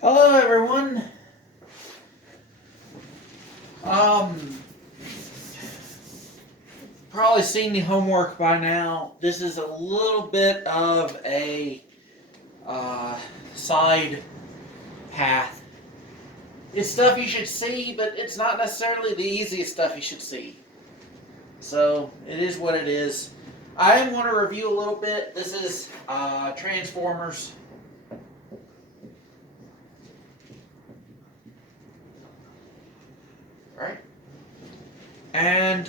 Hello, everyone. Um, Probably seen the homework by now. This is a little bit of a uh, side path. It's stuff you should see, but it's not necessarily the easiest stuff you should see. So it is what it is. I am going to review a little bit. This is Transformers. All right, and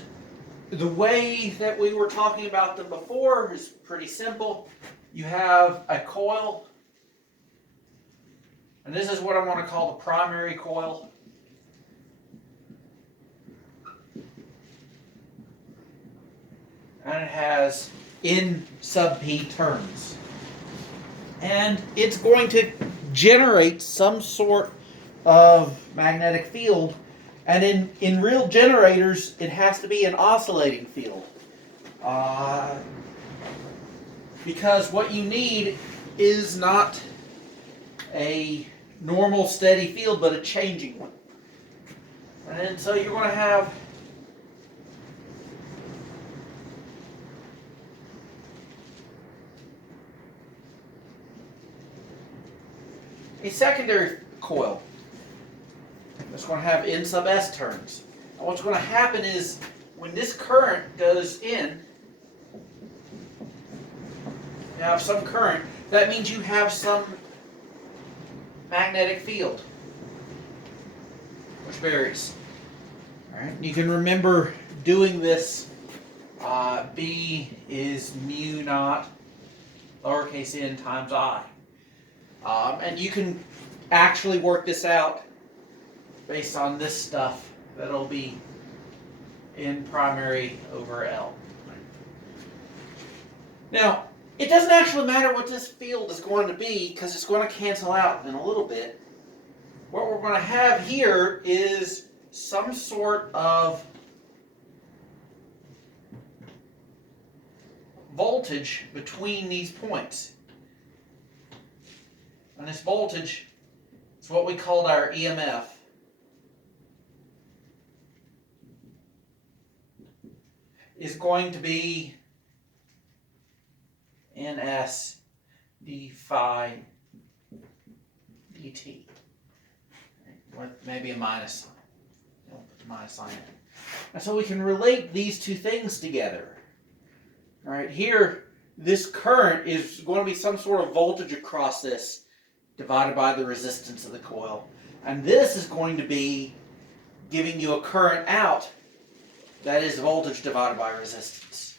the way that we were talking about them before is pretty simple. You have a coil, and this is what I'm going to call the primary coil. And it has N sub P turns. And it's going to generate some sort of magnetic field. And in real generators, it has to be an oscillating field. Because what you need is not a normal steady field, but a changing one. And so you're going to have a secondary coil that's going to have N sub S turns. And what's going to happen is when this current goes in, you have some current, that means you have some magnetic field, which varies. All right. You can remember doing this. B is mu naught lowercase n times I. And you can actually work this out based on this stuff. That'll be N primary over L. Now, it doesn't actually matter what this field is going to be because it's going to cancel out in a little bit. What we're going to have here is some sort of voltage between these points. And this voltage is what we called our EMF. Is going to be Ns d phi dt. With maybe a minus sign. We'll put the minus sign in. And so we can relate these two things together. All right, here, this current is going to be some sort of voltage across this divided by the resistance of the coil. And this is going to be giving you a current out. That is voltage divided by resistance.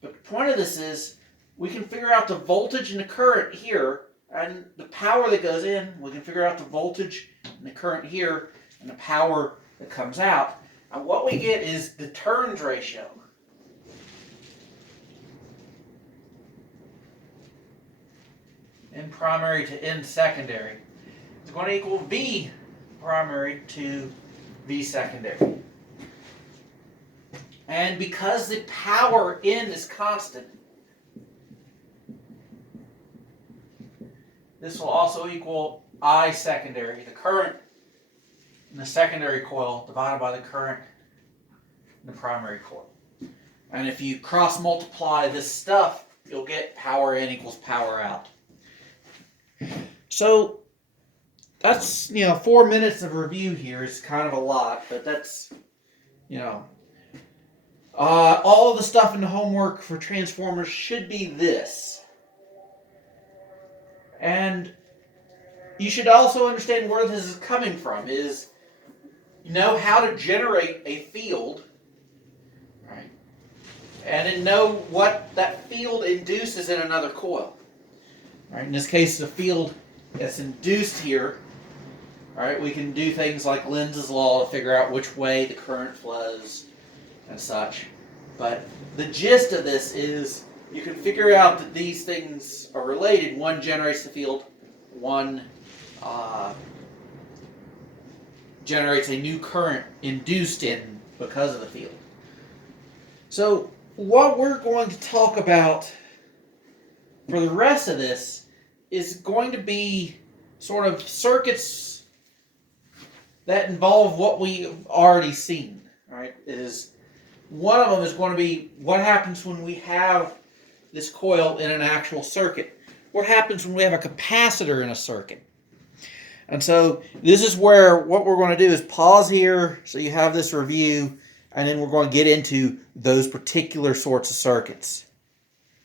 But the point of this is we can figure out the voltage and the current here and the power that goes in. We can figure out the voltage and the current here and the power that comes out. And what we get is the turns ratio. N primary to N secondary is going to equal V primary to V secondary. And because the power N is constant, this will also equal I secondary, the current in the secondary coil divided by the current in the primary coil. And if you cross multiply this stuff, you'll get power in equals power out. So that's, 4 minutes of review here is kind of a lot, but that's, all of the stuff in the homework for Transformers should be this. And you should also understand where this is coming from, is you know how to generate a field, right? And then know what that field induces in another coil. Right? In this case, the field that's induced here, all right, we can do things like Lenz's law to figure out which way the current flows and such. But the gist of this is you can figure out that these things are related. One generates the field, one generates a new current induced in because of the field. So what we're going to talk about for the rest of this is going to be sort of circuits that involve what we've already seen. All right, is one of them is going to be what happens when we have this coil in an actual circuit. What happens when we have a capacitor in a circuit? And so this is where what we're going to do is pause here so you have this review, and then we're going to get into those particular sorts of circuits.